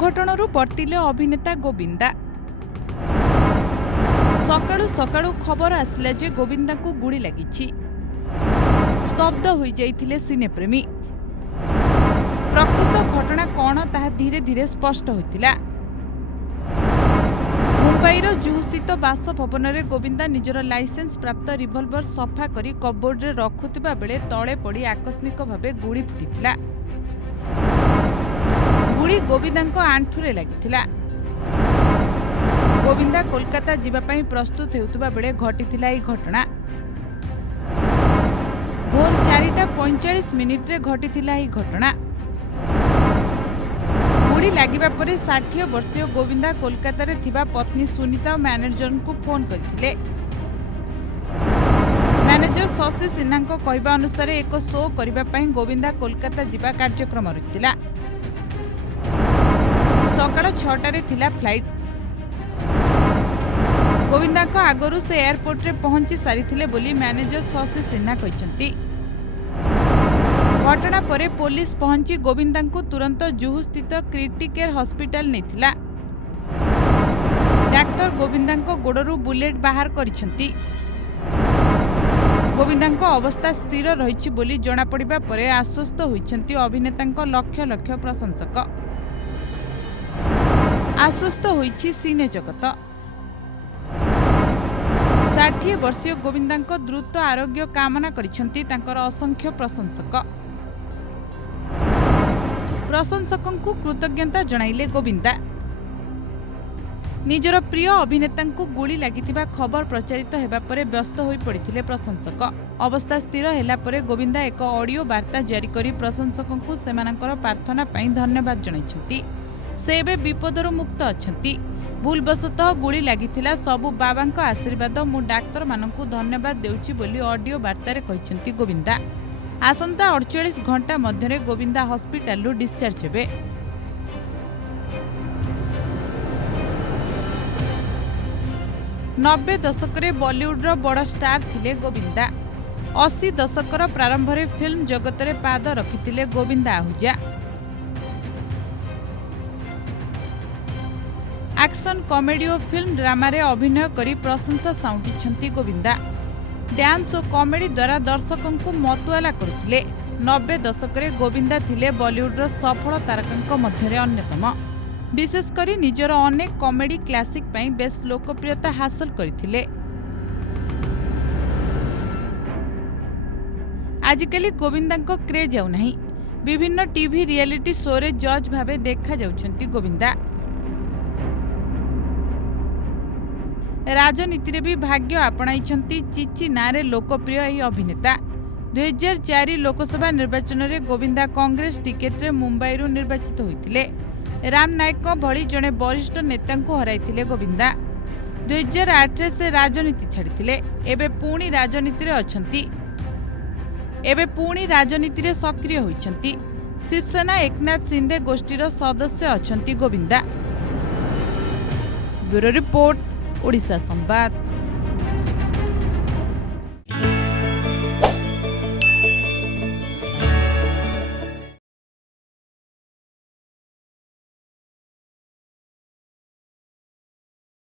अघटणरू वर्तिले अभिनेता गोविंदा। सकाळू सकाळू खबर आसिला जे गोविंदा को गुड़ी लगी। स्तब्ध हो जाइथिले सिनेप्रेमी। प्रकृत घटना कौन ताहा धीरे धीरे स्पष्ट होइतिला। मुंबईर जुहू स्थित बासभवन में गोविंदा निजर लाइसेंस प्राप्त रिभल्वर सफा करी कबोर्ड रे रखुथिबा बेले तळे पड़ी आकस्मिक भावे गुड़ी फुटिथिला। गुड़ी गोविंदा आंठुरे लागिथिला। गोविंदा कोलकाता जीवा पई प्रस्तुत हेउतबा बेले घटिथिला ई घटना। भोर 4:45 रे घटिथिला ई घटना। गुड़ी लागिबा परे 60 वर्षीय गोविंदा कोलकाता रे थिबा पत्नी सुनीता मैनेजर को फोन करथिले। मैनेजर शशि सिन्हा को कहबा अनुसार एक शो करिबा पई गोविंदा कोलकाता जीवा कार्यक्रम रखिथिला। सकाळ 6 रे थिला फ्लाइट। गोविंदा को आगरू से एयरपोर्ट रे पहुंची सारिथिले बोली मैनेजर शशि सिन्हा कहिसंती। घटना परे पुलिस पहुंची गोविंदा को तुरंत जुहू स्थित क्रिटिकेयर हॉस्पिटल नेथिला। डाक्टर गोविंदा को गोड़रू बुलेट बाहर करिसंती। गोविंदा को अवस्था स्थिर रहिछि बोली जणा पड़िबा परे आश्वस्त होइछंती अभिनेता लक्ष लक्ष प्रशंसक। आश्वस्त होइछि सिने जगत। 60 वर्षीय गोविंदा द्रुत आरोग्य कामना करिसंती तांकर असंख्य प्रशंसक। प्रशंसकों को कृतज्ञता जणाइले गोविंदा। निजर प्रिय अभिनेता को गुड़ी लागिथिबा खबर प्रचारित हेबा परे व्यस्त होई पड़िथिले प्रशंसक। अवस्था स्थिर हेला परे गोविंदा एक ऑडियो वार्ता जारी करी प्रशंसकों को सेमानकर प्रार्थना पई धन्यवाद जणाइछंती। से एबे विपदरू मुक्त अछंती। भूलवशतः गुड़ी लागिथिला सबु बाबांक आशीर्वाद मु डाक्तर मानकु धन्यवाद देउची बोली ऑडियो वार्ता रे कहिसंती गोविंदा। आसंता 48 घंटा मध्यरे गोविंदा हॉस्पिटल रु डिस्चार्ज हेबे। 90 दशक बॉलीवुड रो बड़ स्टार थिले गोविंदा। 80 दशकर प्रारंभ रे फिल्म जगत रे पाद रखिथिले गोविंदा आहुजा। एक्शन कॉमेडी और फिल्म ड्रामा रे अभिनय करी प्रशंसा साउंटिछंती गोविंदा। डांस और कॉमेडी द्वारा दर्शकों को मतुआला करथिले। 90 दशक रे गोविंदा थिले बॉलीवुड रो सफल तारकांक मध्यरे अन्यतम। विशेष करी निजर अनेक कॉमेडी क्लासिक पई बेस लोकप्रियता हासिल करथिले। आजिकली गोविंदा को क्रेज आउ नहीं। विभिन्न टीवी रियलिटी शो रे जज भावे देखा जाउछंती गोविंदा। राजनीति रे भी भाग्य आपणाइछंती चिची नारे लोकप्रिय यही अभिनेता। 2004 लोकसभा निर्वाचन रे गोविंदा कांग्रेस टिकेट रे मुंबई रु निर्वाचित होइतिले। राम नायक भली जणे वरिष्ठ नेता को हराइतिले गोविंदा। 2008 रे से राजनीति छाड़ितिले। एबे पुणी राजनीति रे अछंती। एबे पुणी राजनीति रे सक्रिय होइछंती। शिवसेना एकनाथ शिंदे गोष्ठीर सदस्य अछंती गोविंदा। ब्यूरो रिपोर्ट ओडिशा संवाद।